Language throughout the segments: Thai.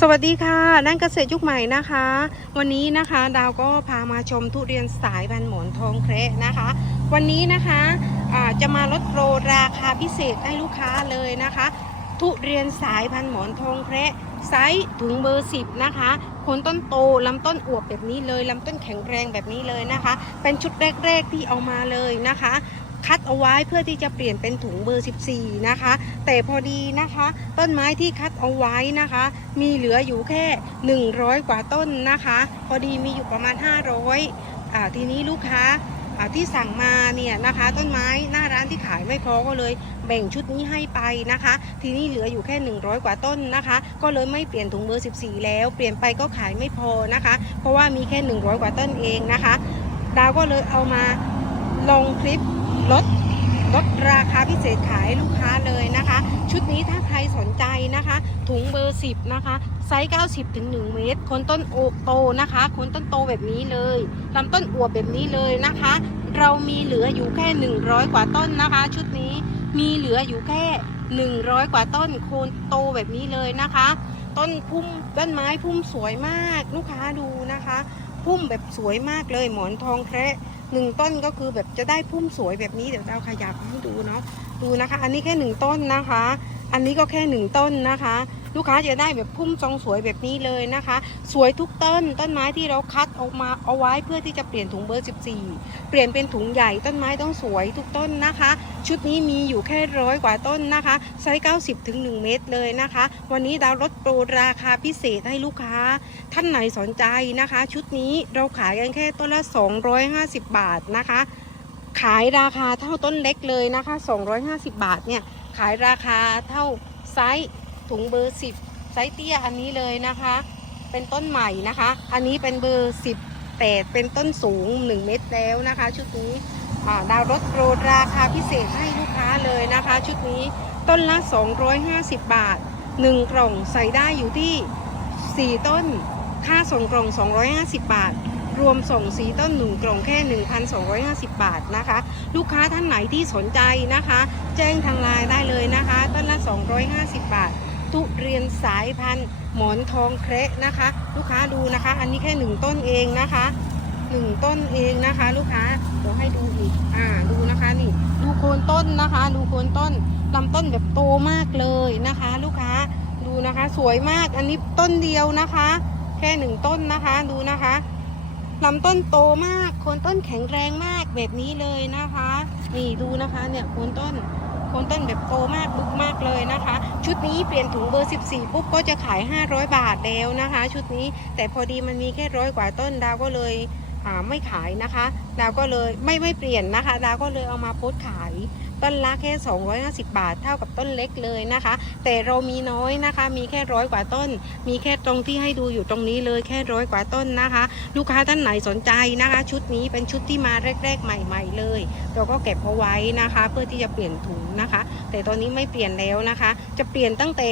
สวัสดีค่ะ นั่นเกษตรยุคใหม่นะคะ วันนี้นะคะดาวก็พามาชมทุเรียนสายพันหมอนทองเคระนะคะ วันนี้นะคะอ่าจะมาลดโปรราคาพิเศษให้ลูกค้าเลยนะคะ ทุเรียนสายพันหมอนทองเคระไซส์ถุงเบอร์ 10 นะคะโคนต้นโตลำต้นอวบแบบนี้เลยลำต้นแข็งแรงแบบนี้เลยนะคะ เป็นชุดแรก ๆที่เอามาเลยนะคะ คัดเอาไว้เพื่อที่จะเปลี่ยนเป็นถุงเบอร์ 14 นะคะ แต่พอดีนะคะ ต้นไม้ที่คัดเอาไว้นะคะ มีเหลืออยู่แค่ 100 กว่าต้นนะคะ พอดีมีอยู่ประมาณ 500อ่าทีนี้ลูกค้าอ่าที่สั่งมาเนี่ยนะคะต้นไม้หน้าร้านที่ขายไม่พอก็เลยแบ่งชุดนี้ให้ไปนะคะ ทีนี้เหลืออยู่แค่ 100 กว่าต้นนะคะ ก็เลยไม่เปลี่ยนถุงเบอร์ 14 แล้ว เปลี่ยนไปก็ขายไม่พอนะคะ เพราะว่ามีแค่ 100 กว่าต้นเองนะคะ ดาวก็เลยเอามาลงคลิป ลดลดราคาพิเศษขายลูกค้าเลยนะคะ ชุดนี้ถ้าใครสนใจนะคะ ถุงเบอร์ 10 นะคะ ไซส์ 90 ถึง 1 เมตรคนต้นโอบโตนะคะคนต้นโตแบบนี้เลยลำต้นอวบแบบนี้เลยนะคะ เรามีเหลืออยู่แค่ 100 กว่าต้นนะคะ ชุดนี้มีเหลืออยู่แค่ 100 กว่าต้นโคนโตแบบนี้เลยนะคะ ต้นพุ่มต้นไม้พุ่มสวยมากลูกค้าดูนะคะ พุ่มแบบสวยมากเลยหมอนทองแคระ หนึ่งต้นก็คือแบบจะได้พุ่มสวยแบบนี้เดี๋ยวเราขยับให้ดูเนาะดูนะคะ อันนี้แค่หนึ่งต้นนะคะ อันนี้ก็แค่หนึ่งต้นนะคะ ลูกค้าจะได้แบบพุ่มทรงสวยแบบนี้เลยนะคะ สวยทุกต้นต้นไม้ที่เราคัดออกมาเอาไว้เพื่อที่จะเปลี่ยนถุงเบอร์ 14 เปลี่ยนเป็นถุงใหญ่ต้นไม้ต้องสวยทุกต้นนะคะ ชุดนี้มีอยู่แค่ร้อยกว่าต้นนะคะไซส์90ถึง1เมตรเลยนะคะ วันนี้ดาวลดโปรราคาพิเศษให้ลูกค้า ท่านไหนสนใจนะคะ ชุดนี้เราขายกันแค่ต้นละ 250 บาทนะคะ ขายราคาเท่าต้นเล็กเลยนะคะ 250 บาทเนี่ยขายราคาเท่าไซส์ ถุงเบอร์10ไซส์เตี้ยอันนี้เลยนะคะ เป็นต้นใหม่นะคะ อันนี้เป็นเบอร์10แต่เป็นต้นสูง 1 เมตรแล้วนะคะ ชุดนี้ดาวลดโปรราคาพิเศษให้ลูกค้าเลยนะคะ ชุดนี้ต้นละ 250 บาท 1 กล่องใส่ได้อยู่ที่ 4 ต้น ค่าส่งกล่อง 250 บาท รวมส่งสีต้นหนึ่งกล่องแค่ 1,250 บาทนะคะ ลูกค้าท่านไหนที่สนใจนะคะ แจ้งทางไลน์ได้เลยนะคะ ต้นละ 250 บาท ทุเรียนสายพันธุ์หมอนทองเคระนะคะ ลูกค้าดูนะคะ อันนี้แค่หนึ่งต้นเองนะคะหนึ่งต้นเองนะคะ ลูกค้าเดี๋ยวให้ดูอีกอ่าดูนะคะนี่ ดูโคนต้นนะคะ ดูโคนต้นลำต้นแบบโตมากเลยนะคะ ลูกค้าดูนะคะ สวยมากอันนี้ต้นเดียวนะคะ แค่หนึ่งต้นนะคะดูนะคะลำต้นโตมากโคนต้นแข็งแรงมากแบบนี้เลยนะคะ นี่ดูนะคะเนี่ยโคนต้น คนต้นแบบโตมากลุกมากเลยนะคะ ชุดนี้เปลี่ยนถุงเบอร์ 14 ปุ๊บก็จะขาย 500 บาทแล้วนะคะ ชุดนี้แต่พอดีมันมีแค่ร้อยกว่าต้นดาวก็เลยไม่ขายนะคะ ดาวก็เลยไม่ไม่เปลี่ยนนะคะ ดาวก็เลยเอามาโพสต์ขาย ต้นละแค่ 250 บาท เท่ากับต้นเล็กเลยนะคะ แต่เรามีน้อยนะคะ มีแค่ร้อยกว่าต้น มีแค่ตรงที่ให้ดูอยู่ตรงนี้เลยแค่ร้อยกว่าต้นนะคะ ลูกค้าท่านไหนสนใจนะคะ ชุดนี้เป็นชุดที่มาแรก ๆ ใหม่ ๆ เลย เราก็เก็บเอาไว้นะคะ เพื่อที่จะเปลี่ยนถุงนะคะ แต่ตอนนี้ไม่เปลี่ยนแล้วนะคะ จะเปลี่ยนตั้งแต่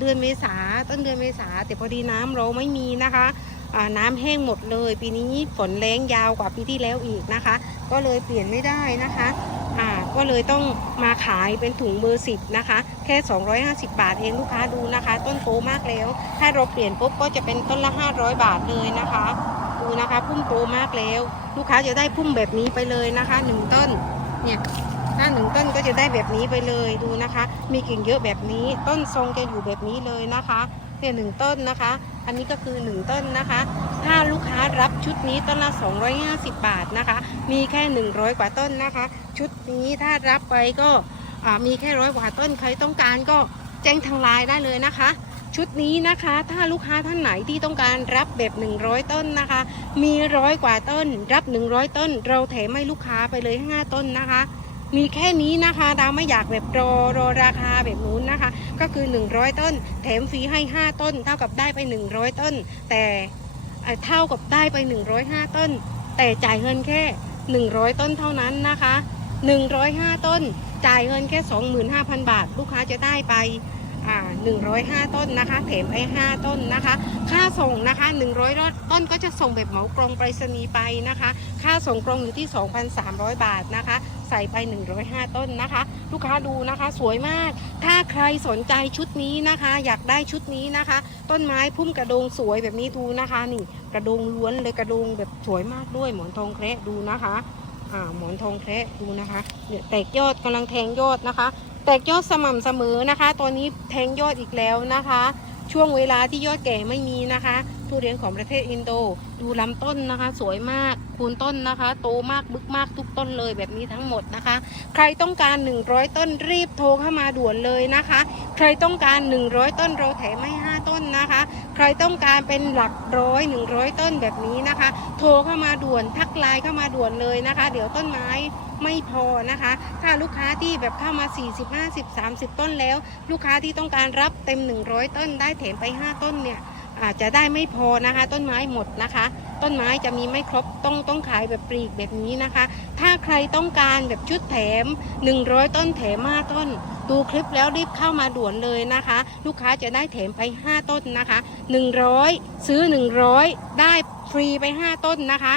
เดือนเมษาต้นเดือนเมษาแต่พอดีน้ำเราไม่มีนะคะน้ำแห้งหมดเลย ปีนี้ฝนแรงยาวกว่าปีที่แล้วอีกนะคะ ก็เลยเปลี่ยนไม่ได้นะคะ ก็เลยต้องมาขายเป็นถุงเบอร์สิบนะคะ แค่ 250 บาทเองลูกค้าดูนะคะ ต้นโตมากแล้ว ถ้าเราเปลี่ยนปุ๊บก็จะเป็นต้นละ 500 บาทเลยนะคะ ดูนะคะพุ่มโตมากแล้ว ลูกค้าจะได้พุ่มแบบนี้ไปเลยนะคะหนึ่งต้นเนี่ยถ้าหนึ่งต้นก็จะได้แบบนี้ไปเลยดูนะคะ มีกิ่งเยอะแบบนี้ต้นทรงจะอยู่แบบนี้เลยนะคะ เนี่ยหนึ่งต้นนะคะ อันนี้ก็คือหนึ่งต้นนะคะ ถ้าลูกค้ารับชุดนี้ต้นละ 250 บาทนะคะ มีแค่ 100 กว่าต้นนะคะ ชุดนี้ถ้ารับไปก็มีแค่ร้อยกว่าต้นใครต้องการก็แจ้งทางไลน์ได้เลยนะคะ ชุดนี้นะคะถ้าลูกค้าท่านไหนที่ต้องการรับแบบ 100 ต้นนะคะ มีร้อยกว่าต้น รับ 100 ต้น เราแถมให้ลูกค้าไปเลย5ต้นนะคะ มีแค่นี้นะคะ ดาวไม่อยากแบบรอรอราคาแบบนู้นนะคะ ก็คือ 100 ต้น แถมฟรีให้ 5 ต้น เท่ากับได้ไป 100 ต้น แต่เท่ากับได้ไป 105 ต้น แต่จ่ายเงินแค่ 100 ต้นเท่านั้นนะคะ 105 ต้น จ่ายเงินแค่ 25,000 บาท ลูกค้าจะได้ไปอ่า105 ต้นนะคะแถมไป5ต้นนะคะ ค่าส่งนะคะ 100 ต้นก็จะส่งแบบเหมากรงไปรษณีย์ไปนะคะ ค่าส่งกรงอยู่ที่ 2,300 บาทนะคะ ใส่ไป 105 ต้นนะคะ ลูกค้าดูนะคะสวยมาก ถ้าใครสนใจชุดนี้นะคะ อยากได้ชุดนี้นะคะ ต้นไม้พุ่มกระโดงสวยแบบนี้ดูนะคะ นี่กระโดงล้วนเลยกระโดงแบบสวยมากด้วยหมอนทองแคระดูนะคะอ่าหมอนทองแคระดูนะคะเนี่ยแตกยอดกำลังแทงยอดนะคะ แตกยอดสม่ำเสมอนะคะตัวนี้แทงยอดอีกแล้วนะคะ ช่วงเวลาที่ยอดแก่ไม่มีนะคะ ทุเรียนของประเทศอินโด ดูลำต้นนะคะ สวยมากคูณต้นนะคะ โตมากบึกมากทุกต้นเลยแบบนี้ทั้งหมดนะคะ ใครต้องการ 100 ต้นรีบโทรเข้ามาด่วนเลยนะคะ ใครต้องการ 100 ต้นเราแถมให้5ต้นนะคะ ใครต้องการเป็นหลักร้อย100 ต้นแบบนี้นะคะ โทรเข้ามาด่วนทักไลน์เข้ามาด่วนเลยนะคะ เดี๋ยวต้นไม้ไม่พอนะคะ ถ้าลูกค้าที่แบบเข้ามา 40 50 30 ต้นแล้ว ลูกค้าที่ต้องการรับเต็ม 100 ต้นได้แถมไป 5 ต้นเนี่ย อาจจะได้ไม่พอนะคะ ต้นไม้หมดนะคะ ต้นไม้จะมีไม่ครบต้องต้องขายแบบปลีกแบบนี้นะคะ ถ้าใครต้องการแบบชุดแถม 100 ต้นแถม5ต้น ดูคลิปแล้วรีบเข้ามาด่วนเลยนะคะ ลูกค้าจะได้แถมไป 5 ต้นนะคะ 100 ซื้อ 100 ได้ฟรีไป 5 ต้นนะคะ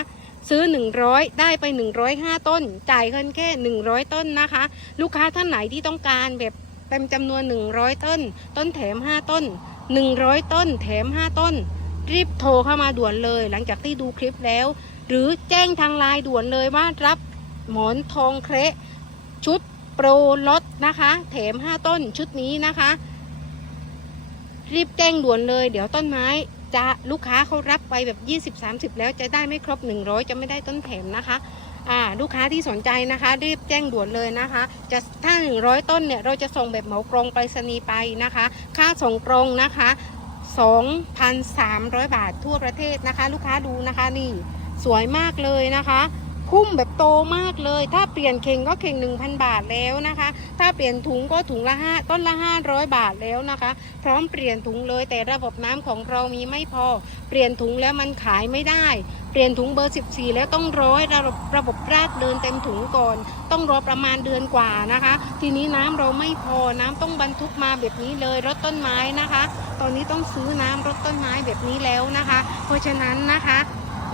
ซื้อ 100 ได้ไป 105 ต้น จ่ายเงินแค่ 100 ต้นนะคะ ลูกค้าท่านไหนที่ต้องการแบบเต็มจำนวน 100 ต้น ต้นแถม 5 ต้น 100 ต้น แถม 5 ต้น รีบโทรเข้ามาด่วนเลย หลังจากที่ดูคลิปแล้ว หรือแจ้งทางไลน์ด่วนเลยว่ารับหมอนทองเคระชุดโปรลดนะคะ แถม 5 ต้นชุดนี้นะคะ รีบแจ้งด่วนเลย เดี๋ยวต้นไม้จะลูกค้าเขารับไปแบบ 20-30 แล้วจะได้ไม่ครบ 100 จะไม่ได้ต้นแถมนะคะ ลูกค้าที่สนใจนะคะ รีบแจ้งด่วนเลยนะคะ จะถ้า 100 ต้นเนี่ยเราจะส่งแบบเหมากรงไปรษณีย์ไปนะคะ ค่าส่งตรงนะคะ 2,300 บาททั่วประเทศนะคะ ลูกค้าดูนะคะนี่สวยมากเลยนะคะ พุ่มแบบโตมากเลย ถ้าเปลี่ยนเข่งก็เข่ง 1,000 บาทแล้วนะคะ ถ้าเปลี่ยนถุงก็ถุงละห้าต้นละ 500 บาทแล้วนะคะ พร้อมเปลี่ยนถุงเลย แต่ระบบน้ำของเรามีไม่พอ เปลี่ยนถุงแล้วมันขายไม่ได้ เปลี่ยนถุงเบอร์ 14 แล้วต้องรอให้ระบบระบบรากเดินเต็มถุงก่อน ต้องรอประมาณเดือนกว่านะคะ ทีนี้น้ำเราไม่พอน้ำต้องบรรทุกมาแบบนี้เลยรถต้นไม้นะคะ ตอนนี้ต้องซื้อน้ำรถต้นไม้แบบนี้แล้วนะคะ เพราะฉะนั้นนะคะ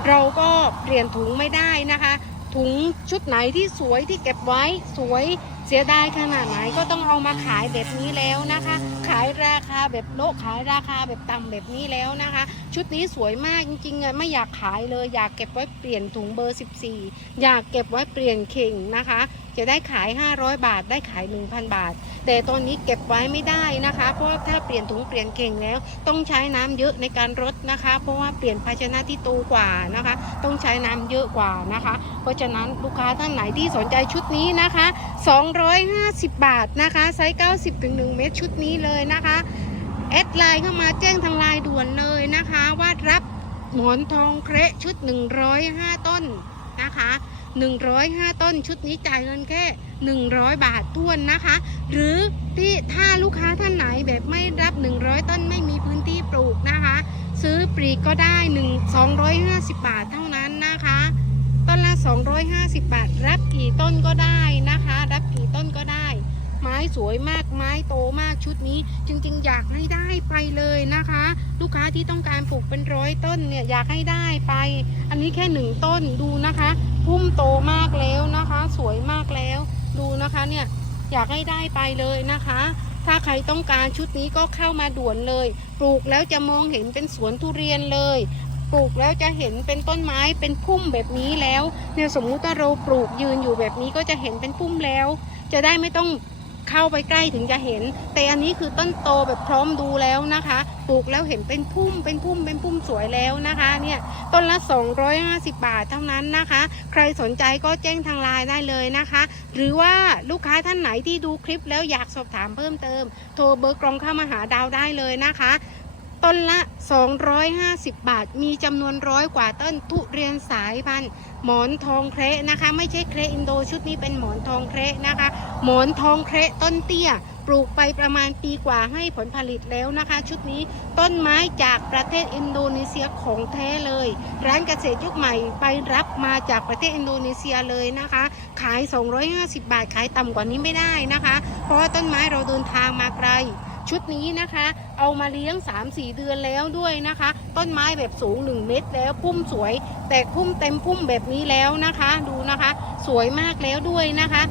เราก็เปลี่ยนถุงไม่ได้นะคะ ถุงชุดไหนที่สวยที่เก็บไว้สวยเสียดายขนาดไหนก็ต้องเอามาขายแบบนี้แล้วนะคะ ขายราคาแบบโลกขายราคาแบบต่ำแบบนี้แล้วนะคะ ชุดนี้สวยมากจริงๆอะไม่อยากขายเลย อยากเก็บไว้เปลี่ยนถุงเบอร์ 14 อยากเก็บไว้เปลี่ยนเข่งนะคะ จะได้ขาย 500 บาท ได้ขาย 1,000 บาท แต่ตอนนี้เก็บไว้ไม่ได้นะคะ เพราะถ้าเปลี่ยนถุงเปลี่ยนเข่งแล้ว ต้องใช้น้ำเยอะในการรดนะคะ เพราะว่าเปลี่ยนภาชนะที่โตกว่านะคะ ต้องใช้น้ำเยอะกว่านะคะ เพราะฉะนั้นลูกค้าท่านไหนที่สนใจชุดนี้นะคะ 250 บาทนะคะไซส์90ถึง1เมตรชุดนี้เลยนะคะแอดไลน์เข้ามาแจ้งทางไลน์ด่วนเลยนะคะ ว่ารับหมอนทองเคระชุด 105 ต้นนะคะ 105 ต้นชุดนี้จ่ายเงินแค่ 100 บาทต้วนนะคะ หรือที่ถ้าลูกค้าท่านไหนแบบไม่รับ 100 ต้นไม่มีพื้นที่ปลูกนะคะ ซื้อปลีกก็ได้ 1 250 บาทเท่านั้นนะคะ ต้นละ 250 บาท รับกี่ต้นก็ได้นะคะ รับกี่ต้นก็ได้ ไม้สวยมากไม้โตมากชุดนี้ จริงๆ อยากให้ได้ไปเลยนะคะ ลูกค้าที่ต้องการปลูกเป็นร้อยต้นเนี่ยอยากให้ได้ไป อันนี้แค่หนึ่งต้นดูนะคะพุ่มโตมากแล้วนะคะ สวยมากแล้วดูนะคะเนี่ยอยากให้ได้ไปเลยนะคะ ถ้าใครต้องการชุดนี้ก็เข้ามาด่วนเลย ปลูกแล้วจะมองเห็นเป็นสวนทุเรียนเลยปลูกแล้วจะเห็นเป็นต้นไม้เป็นพุ่มแบบนี้แล้วเนี่ยสมมุติว่าเราปลูกยืนอยู่แบบนี้ก็จะเห็นเป็นพุ่มแล้ว จะได้ไม่ต้อง เข้าไปใกล้ถึงจะเห็น แต่อันนี้คือต้นโตแบบพร้อมดูแล้วนะคะปลูกแล้วเห็นเป็นพุ่มเป็นพุ่มเป็นพุ่มสวยแล้วนะคะเนี่ยต้นละ 250 บาทเท่านั้นนะคะ ใครสนใจก็แจ้งทางไลน์ได้เลยนะคะ หรือว่าลูกค้าท่านไหนที่ดูคลิปแล้วอยากสอบถามเพิ่มเติม โทรเบอร์กรองเข้ามาหาดาวได้เลยนะคะ ต้นละ 250 บาท มีจำนวนร้อยกว่าต้นทุเรียนสายพันธุ์หมอนทองเคระนะคะ ไม่ใช่เคระอินโดชุดนี้เป็นหมอนทองเคระนะคะ หมอนทองเคระต้นเตี้ย ปลูกไปประมาณปีกว่าให้ผลผลิตแล้วนะคะ ชุดนี้ต้นไม้จากประเทศอินโดนีเซียของแท้เลย ร้านเกษตรยุคใหม่ไปรับมาจากประเทศอินโดนีเซียเลยนะคะ ขาย 250 บาทขายต่ำกว่านี้ไม่ได้นะคะ เพราะว่าต้นไม้เราเดินทางมาไกล ชุดนี้นะคะ เอามาเลี้ยง 3-4 เดือนแล้วด้วยนะคะ ต้นไม้แบบสูง 1 เมตรแล้วพุ่มสวย แตกพุ่มเต็มพุ่มแบบนี้แล้วนะคะ ดูนะคะ สวยมากแล้วด้วยนะคะ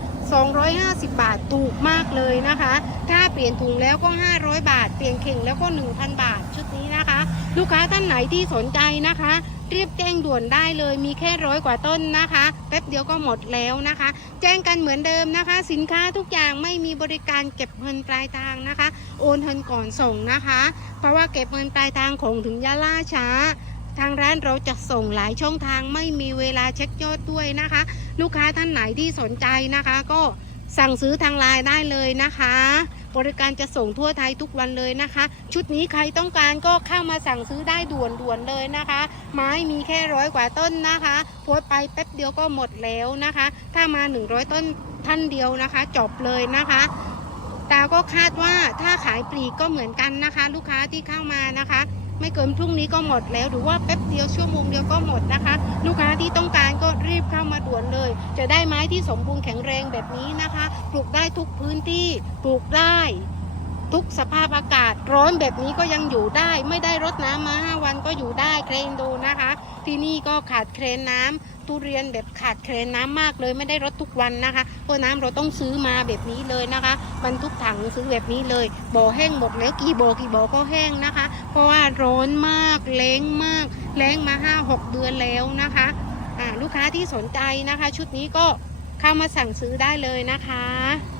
250 บาทถูกมากเลยนะคะ ถ้าเปลี่ยนถุงแล้วก็ 500 บาท เปลี่ยนเข่งแล้วก็ 1,000 บาทชุดนี้นะคะ ลูกค้าท่านไหนที่สนใจนะคะ รีบแจ้งด่วนได้เลยมีแค่ร้อยกว่าต้นนะคะ แป๊บเดียวก็หมดแล้วนะคะ แจ้งกันเหมือนเดิมนะคะ สินค้าทุกอย่างไม่มีบริการเก็บเงินปลายทางนะคะ โอนเงินก่อนส่งนะคะ เพราะว่าเก็บเงินปลายทางของถึงยาล่าช้า ทางร้านเราจะส่งหลายช่องทางไม่มีเวลาเช็คยอดด้วยนะคะ ลูกค้าท่านไหนที่สนใจนะคะ ก็สั่งซื้อทางไลน์ได้เลยนะคะ บริการจะส่งทั่วไทยทุกวันเลยนะคะ ชุดนี้ใครต้องการก็เข้ามาสั่งซื้อได้ด่วนๆเลยนะคะ ไม้มีแค่ร้อยกว่าต้นนะคะโพสไปแป๊บเดียวก็หมดแล้วนะคะ ถ้ามา 100 ต้นท่านเดียวนะคะจบเลยนะคะตาก็คาดว่าถ้าขายปลีกก็เหมือนกันนะคะ ลูกค้าที่เข้ามานะคะ ไม่เกินพรุ่งนี้ก็หมดแล้วหรือว่าแป๊บเดียวชั่วโมงเดียวก็หมดนะคะ ลูกค้าที่ต้องการก็รีบเข้ามาด่วนเลย จะได้ไม้ที่สมบูรณ์แข็งแรงแบบนี้นะคะ ปลูกได้ทุกพื้นที่ปลูกได้ ทุกสภาพอากาศร้อนแบบนี้ก็ยังอยู่ได้ ไม่ได้รดน้ำมา5วันก็อยู่ได้เครนดูนะคะ ที่นี่ก็ขาดเครนน้ำทุเรียนแบบขาดเครนน้ำมากเลยไม่ได้รดทุกวันนะคะเพราะน้ำเราต้องซื้อมาแบบนี้เลยนะคะบรรทุกถังซื้อแบบนี้เลยบ่อแห้งหมดแล้วกี่บ่อกี่บ่อก็แห้งนะคะ เพราะว่าร้อนมากแรงมากแรงมา5-6เดือนแล้วนะคะลูกค้าที่สนใจนะคะ ชุดนี้ก็เข้ามาสั่งซื้อได้เลยนะคะ